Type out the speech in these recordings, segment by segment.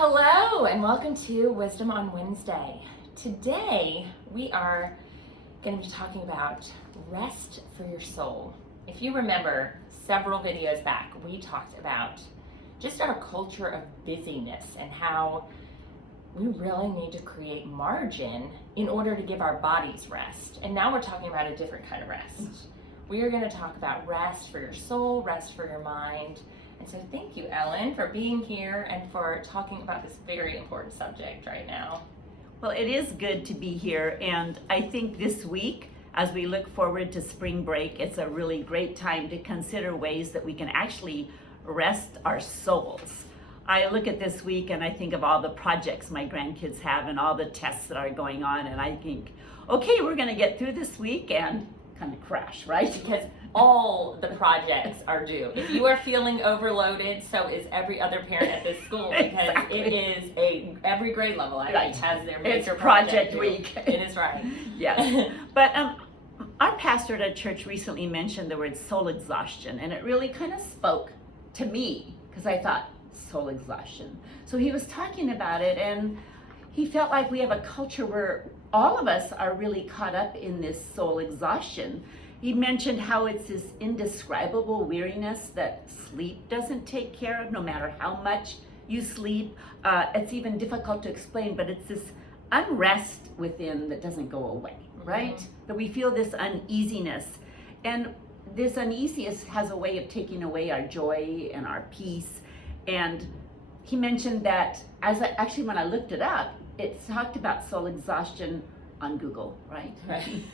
Hello and welcome to Wisdom on Wednesday. Today we are going to be talking about rest for your soul. If you remember several videos back, we talked about just our culture of busyness and how we really need to create margin in order to give our bodies rest. And now we're talking about a different kind of rest. We are going to talk about rest for your soul, rest for your mind. And so thank you, Ellen, for being here and for talking about this very important subject right now. Well, it is good to be here, and I think this week, as we look forward to spring break, it's a really great time to consider ways that we can actually rest our souls. I look at this week and I think of all the projects my grandkids have and all the tests that are going on, and I think, okay, we're going to get through this week and kind of crash, right? Because all the projects are due. If you are feeling overloaded, so is every other parent at this school, because Exactly. it is every grade level, I think, has their major It's project due. week. It is right. Yes. But our pastor at church recently mentioned the word soul exhaustion, and it really kind of spoke to me because I thought, soul exhaustion. So he was talking about it, and he felt like we have a culture where all of us are really caught up in this soul exhaustion. He mentioned how it's this indescribable weariness that sleep doesn't take care of, no matter how much you sleep. It's even difficult to explain, but it's this unrest within that doesn't go away, right? Mm-hmm. That we feel this uneasiness. And this uneasiness has a way of taking away our joy and our peace. And he mentioned that, actually when I looked it up, it talked about soul exhaustion on Google, right? Right.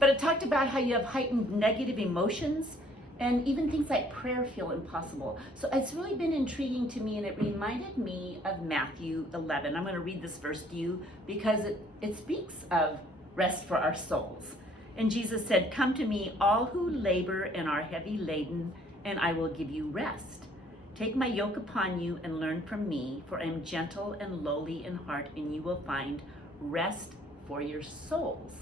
But it talked about how you have heightened negative emotions, and even things like prayer feel impossible. So it's really been intriguing to me, and it reminded me of Matthew 11. I'm going to read this verse to you because it speaks of rest for our souls. And Jesus said, "Come to me, all who labor and are heavy laden, and I will give you rest. Take my yoke upon you and learn from me, for I am gentle and lowly in heart, and you will find rest for your souls."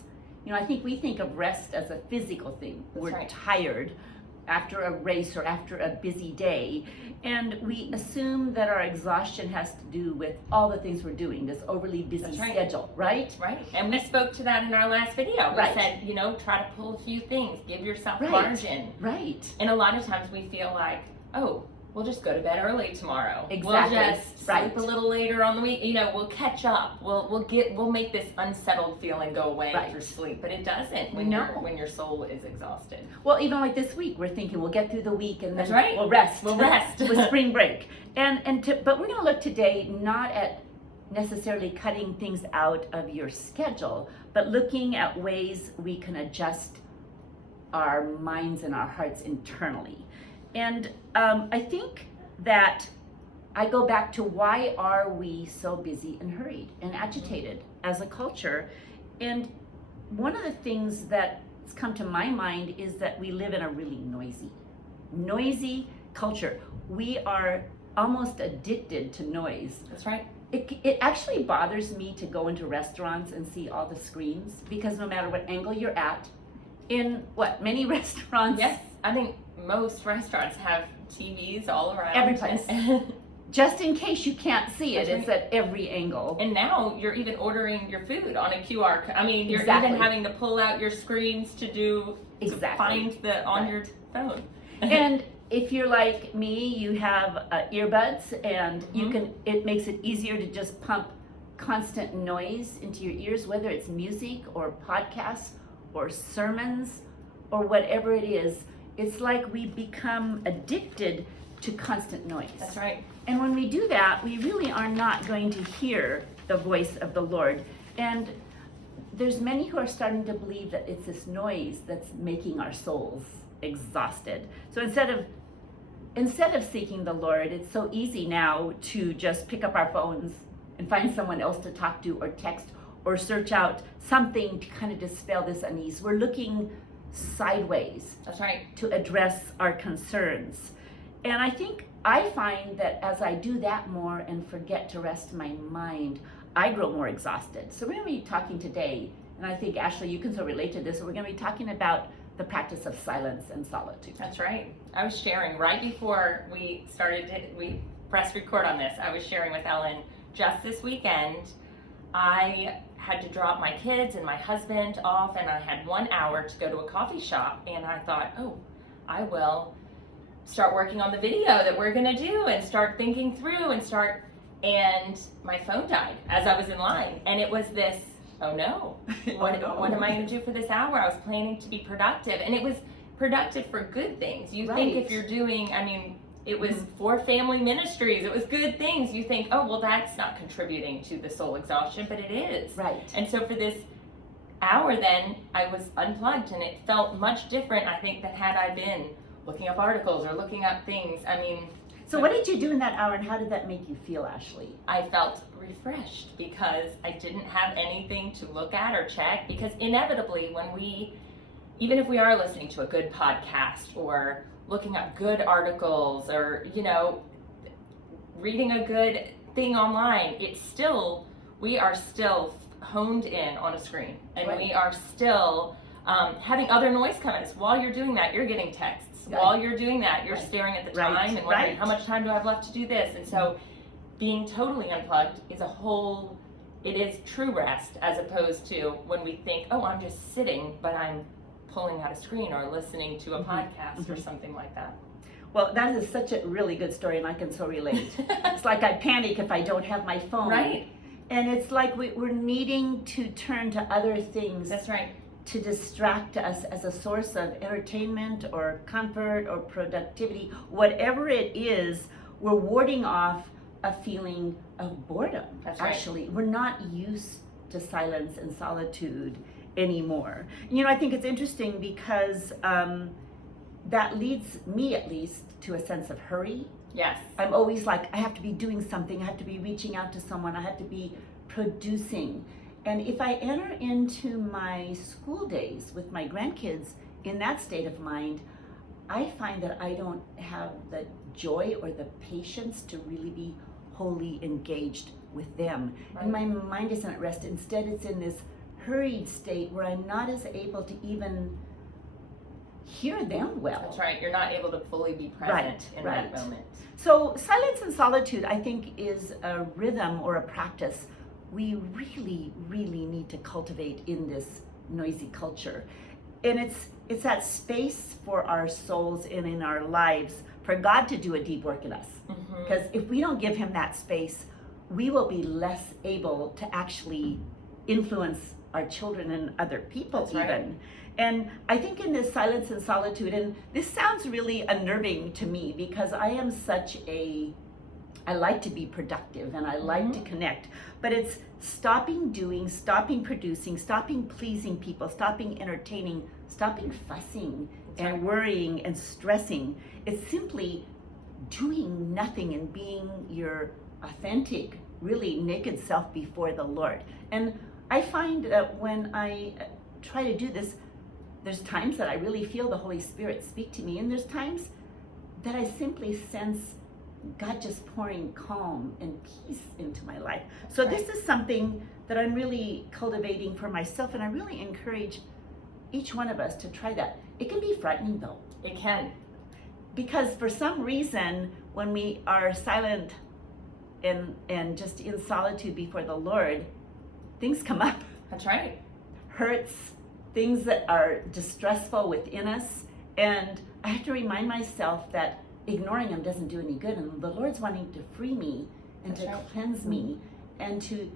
You know, I think we think of rest as a physical thing. That's We're right. tired after a race or after a busy day, and we assume that our exhaustion has to do with all the things we're doing, this overly busy That's right. schedule, right? Right. And we spoke to that in our last video. We Right. said, try to pull a few things, give yourself Right. margin. Right. And a lot of times we feel like, oh, we'll just go to bed early tomorrow. Exactly. We'll just Right. sleep a little later on the week. We'll catch up. We'll make this unsettled feeling go away Right. through sleep. But it doesn't when No. when your soul is exhausted. Well, even like this week, we're thinking we'll get through the week and then That's right. we'll rest. We'll rest. with spring break. But we're going to look today not at necessarily cutting things out of your schedule, but looking at ways we can adjust our minds and our hearts internally. And I think that I go back to, why are we so busy and hurried and agitated as a culture? And one of the things that's come to my mind is that we live in a really noisy culture. We are almost addicted to noise. That's right. It actually bothers me to go into restaurants and see all the screens, because no matter what angle you're at, in many restaurants, Yes. I think most restaurants have TVs all around. Every place. just in case you can't see it, That's it's at every angle. And now you're even ordering your food on a QR code. I mean, you're Exactly. even having to pull out your screens to Exactly. find on Right. your phone. And if you're like me, you have earbuds, and Mhm. it makes it easier to just pump constant noise into your ears, whether it's music or podcasts or sermons or whatever it is. It's like we become addicted to constant noise. That's right. And when we do that, we really are not going to hear the voice of the Lord. And there's many who are starting to believe that it's this noise that's making our souls exhausted. So instead of seeking the Lord, it's so easy now to just pick up our phones and find someone else to talk to, or text, or search out something to kind of dispel this unease. We're looking sideways That's right. to address our concerns. And I find that as I do that more and forget to rest my mind, I grow more exhausted. So we're going to be talking today, and I think, Ashley, you can so relate to this. We're going to be talking about the practice of silence and solitude. That's right. I was sharing right before we started, we press record on this. I was sharing with Ellen just this weekend. I had to drop my kids and my husband off, and I had 1 hour to go to a coffee shop, and I thought, oh, I will start working on the video that we're gonna do and start thinking through and my phone died as I was in line, and it was this, oh no, what am I gonna do for this hour? I was planning to be productive, and it was productive for good things. You think if you're doing, it was for family ministries, it was good things. You think, oh, well, that's not contributing to the soul exhaustion, but it is. Right. And so for this hour then, I was unplugged, and it felt much different, I think, than had I been looking up articles or looking up things. So what did you do in that hour, and how did that make you feel, Ashley? I felt refreshed because I didn't have anything to look at or check, because inevitably even if we are listening to a good podcast or looking up good articles or, reading a good thing online, we are still honed in on a screen, and we are still having other noise come at us. While you're doing that, you're getting texts. While you're doing that, you're staring at the time and wondering, how much time do I have left to do this? And so being totally unplugged it is true rest, as opposed to when we think, oh, I'm just sitting, but I'm pulling out a screen or listening to a podcast or something like that. Well, that is such a really good story, and I can so relate. It's like I panic if I don't have my phone. Right. And it's like we're needing to turn to other things. That's right. To distract us as a source of entertainment or comfort or productivity. Whatever it is, we're warding off a feeling of boredom. That's right. Actually, we're not used to silence and solitude anymore. I think it's interesting because that leads me, at least, to a sense of hurry. Yes. I'm always like, I have to be doing something, I have to be reaching out to someone, I have to be producing. And if I enter into my school days with my grandkids in that state of mind, I find that I don't have the joy or the patience to really be wholly engaged with them. Right. And my mind isn't at rest. Instead, it's in this hurried state where I'm not as able to even hear them well. That's right. You're not able to fully be present in that moment. So silence and solitude, I think, is a rhythm or a practice we really, really need to cultivate in this noisy culture. And it's that space for our souls and in our lives for God to do a deep work in us. Because if we don't give him that space, we will be less able to actually influence our children and other people. That's even. Right. And I think in this silence and solitude, and this sounds really unnerving to me because I am I like to be productive and I like to connect, but it's stopping doing, stopping producing, stopping pleasing people, stopping entertaining, stopping fussing and worrying and stressing. It's simply doing nothing and being your authentic, really naked self before the Lord. And I find that when I try to do this, there's times that I really feel the Holy Spirit speak to me, and there's times that I simply sense God just pouring calm and peace into my life. So this is something that I'm really cultivating for myself, and I really encourage each one of us to try that. It can be frightening though. It can. Because for some reason, when we are silent and just in solitude before the Lord, things come up. That's right. Hurts, things that are distressful within us. And I have to remind myself that ignoring them doesn't do any good, and the Lord's wanting to free me and to cleanse me and to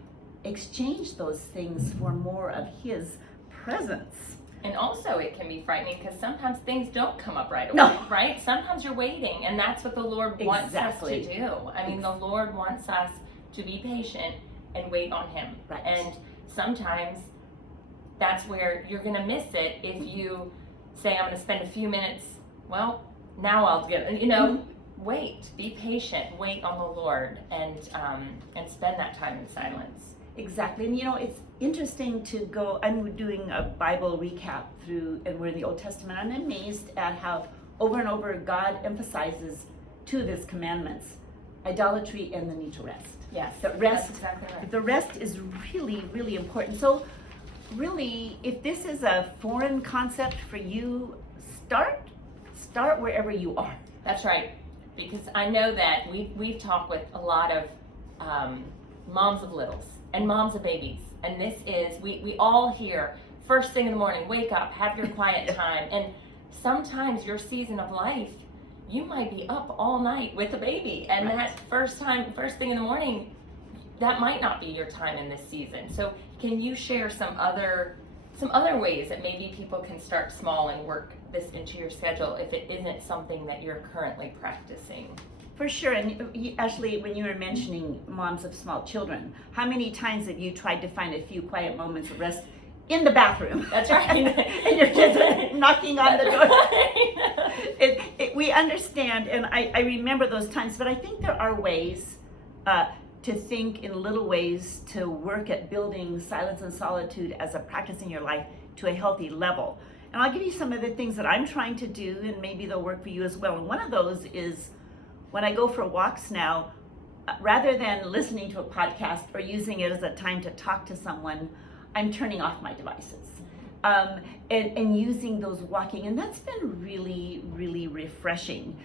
exchange those things for more of his presence. And also it can be frightening because sometimes things don't come up right away, right? Sometimes you're waiting, and that's what the Lord wants us to do. I mean, the Lord wants us to be patient and wait on him. Right. And sometimes that's where you're going to miss it if you say, I'm going to spend a few minutes, well, now I'll get it, wait, be patient, wait on the Lord, and spend that time in silence. Exactly. And it's interesting to go, I'm doing a Bible recap and we're in the Old Testament. I'm amazed at how over and over God emphasizes two of his commandments, idolatry and the need to rest. Yes, That's exactly right. The rest is really, really important. So really, if this is a foreign concept for you, start wherever you are. That's right. because I know that we've talked with a lot of moms of littles and moms of babies, and this is, we all hear first thing in the morning, wake up, have your quiet time, and sometimes your season of life, you might be up all night with a baby, and Right. that first thing in the morning, that might not be your time in this season. So can you share some other ways that maybe people can start small and work this into your schedule if it isn't something that you're currently practicing? For sure, and Ashley, when you were mentioning moms of small children, how many times have you tried to find a few quiet moments of rest in the bathroom? That's right. And your kids are knocking on the door. Right. We understand, and I remember those times, but I think there are ways to think in little ways to work at building silence and solitude as a practice in your life to a healthy level. And I'll give you some of the things that I'm trying to do, and maybe they'll work for you as well. And one of those is when I go for walks now, rather than listening to a podcast or using it as a time to talk to someone, I'm turning off my devices and using those walking. And that's been really, really refreshing.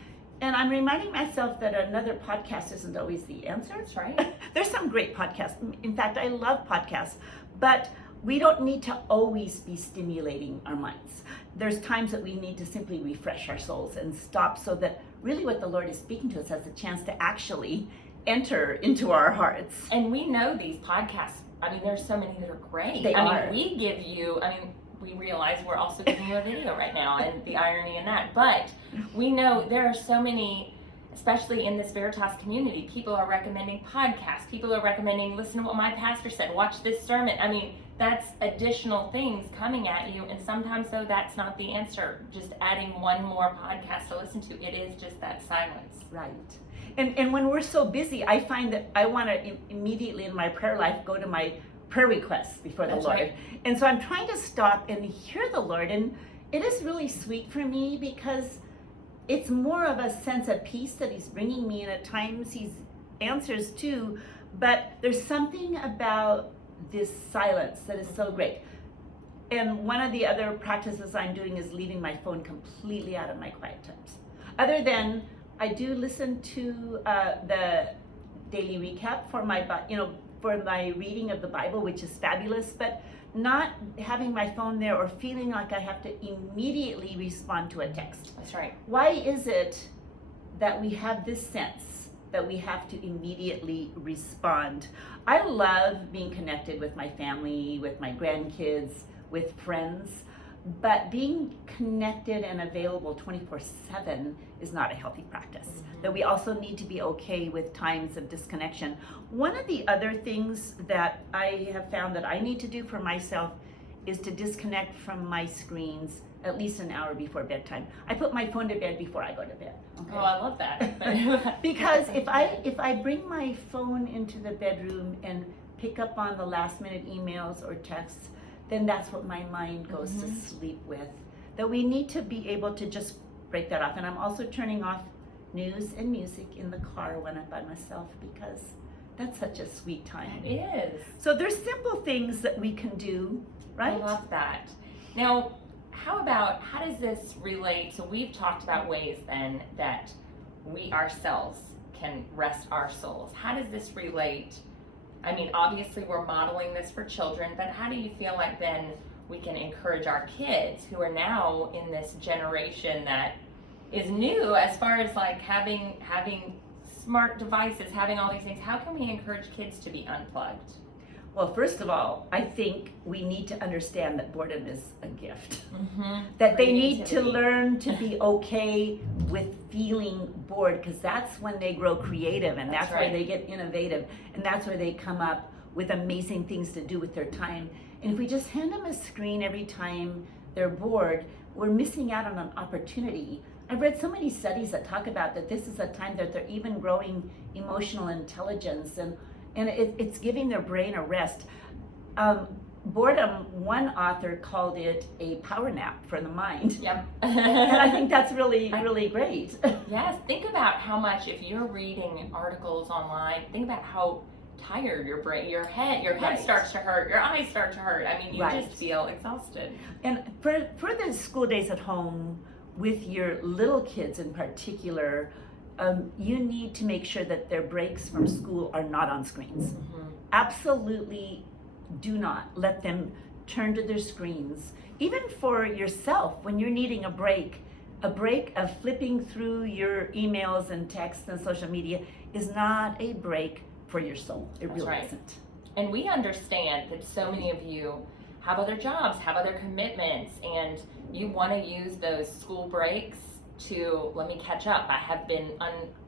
And I'm reminding myself that another podcast isn't always the answer. That's right. There's some great podcasts. In fact, I love podcasts, but we don't need to always be stimulating our minds. There's times that we need to simply refresh our souls and stop, so that really what the Lord is speaking to us has a chance to actually enter into our hearts. And we know these podcasts, I mean, there's so many that are great. They are. I mean, we give you, we realize we're also giving you a video right now, and the irony in that. But we know there are so many, especially in this Veritas community, people are recommending podcasts. People are recommending, listen to what my pastor said, watch this sermon. I mean, that's additional things coming at you. And sometimes, though, that's not the answer. Just adding one more podcast to listen to. It is just that silence. Right. And when we're so busy, I find that I want to immediately in my prayer life go to my prayer requests before the That's Lord. right. And so I'm trying to stop and hear the Lord. And it is really sweet for me because it's more of a sense of peace that He's bringing me, and at times He's answers too. But there's something about this silence that is so great. And one of the other practices I'm doing is leaving my phone completely out of my quiet times. Other than I do listen to the daily recap for my reading of the Bible, which is fabulous, but not having my phone there or feeling like I have to immediately respond to a text. That's right. Why is it that we have this sense that we have to immediately respond? I love being connected with my family, with my grandkids, with friends, but being connected and available 24/7 is not a healthy practice. Mm-hmm. That we also need to be okay with times of disconnection. One of the other things that I have found that I need to do for myself is to disconnect from my screens at least an hour before bedtime. I put my phone to bed before I go to bed. Okay? Oh, I love that. Because if I bring my phone into the bedroom and pick up on the last minute emails or texts, then that's what my mind goes to sleep with. That we need to be able to just break that off. And I'm also turning off news and music in the car when I'm by myself, because that's such a sweet time. It is. So there's simple things that we can do, right? I love that. Now, how does this relate? So we've talked about ways then that we ourselves can rest our souls. How does this relate? I mean, obviously we're modeling this for children, but how do you feel like then we can encourage our kids who are now in this generation that is new as far as like having smart devices, having all these things? How can we encourage kids to be unplugged? Well, first of all, I think we need to understand that boredom is a gift. Mm-hmm. That they need to Creativity. learn to be okay with feeling bored, because that's when they grow creative, and that's That's where right. they get innovative, and that's where they come up with amazing things to do with their time. And if we just hand them a screen every time they're bored, we're missing out on an opportunity. I've read so many studies that talk about that this is a time that they're even growing emotional intelligence, and it's giving their brain a rest. Boredom, one author called it a power nap for the mind. Yep. And I think that's really, really great. Yes, think about how much, if you're reading articles online, think about how tired your brain, your head Right. starts to hurt, your eyes start to hurt. I mean, you Right. just feel exhausted. And for the school days at home with your little kids in particular, you need to make sure that their breaks from school are not on screens. Absolutely do not let them turn to their screens. Even for yourself, when you're needing a break of flipping through your emails and texts and social media is not a break for your soul. It really isn't. And we understand that so many of you have other jobs, have other commitments, and you want to use those school breaks to let me catch up. I have been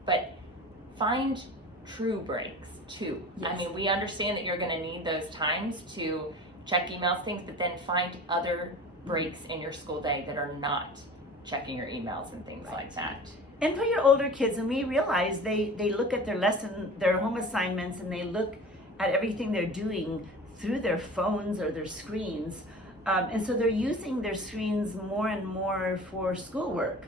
but find true breaks too. Yes. I mean, we understand that you're going to need those times to check emails, things, but then find other breaks in your school day that are not checking your emails and things like that. And for your older kids, and we realize they look at their home assignments, and they look at everything they're doing through their phones or their screens. And so they're using their screens more and more for schoolwork.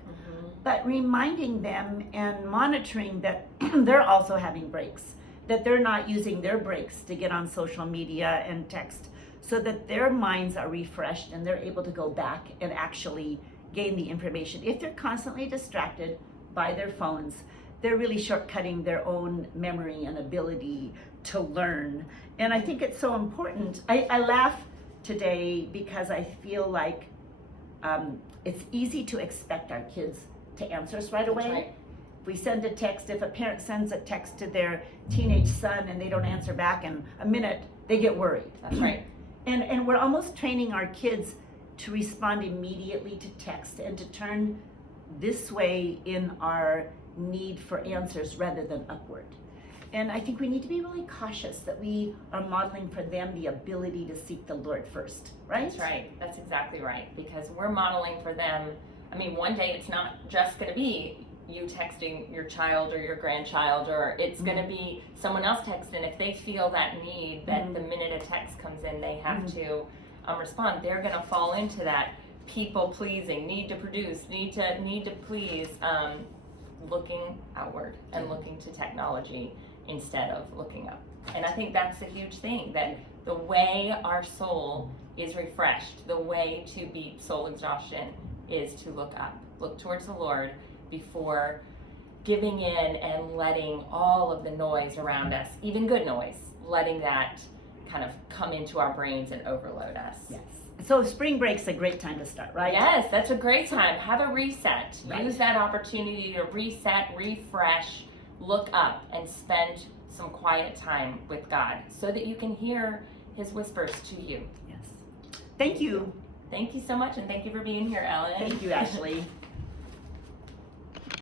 But reminding them and monitoring that they're also having breaks, that they're not using their breaks to get on social media and text, so that their minds are refreshed and they're able to go back and actually gain the information. If they're constantly distracted by their phones, they're really shortcutting their own memory and ability to learn. And I think it's so important. I laugh today because I feel like it's easy to expect our kids to answer us right away. That's right. If we send a text, if a parent sends a text to their teenage son and they don't answer back in a minute, they get worried. That's right. And we're almost training our kids to respond immediately to text and to turn this way in our need for answers rather than upward. And I think we need to be really cautious that we are modeling for them the ability to seek the Lord first, right? That's right. That's exactly right. Because we're modeling for them. I mean, one day it's not just going to be you texting your child or your grandchild, or it's going to be someone else texting. If they feel that need, that the minute a text comes in, they have to respond. They're going to fall into that people pleasing, need to produce, need to please, looking outward and looking to technology instead of looking up. And I think that's a huge thing, that the way our soul is refreshed, the way to beat soul exhaustion is to look up, look towards the Lord before giving in and letting all of the noise around us, even good noise, letting that kind of come into our brains and overload us. Yes. So spring break's a great time to start, right? Yes, that's a great time. Have a reset. Right. Use that opportunity to reset, refresh, look up, and spend some quiet time with God so that you can hear His whispers to you. Yes. Thank you. Thank you so much, and thank you for being here, Ellen. Thank you, Ashley.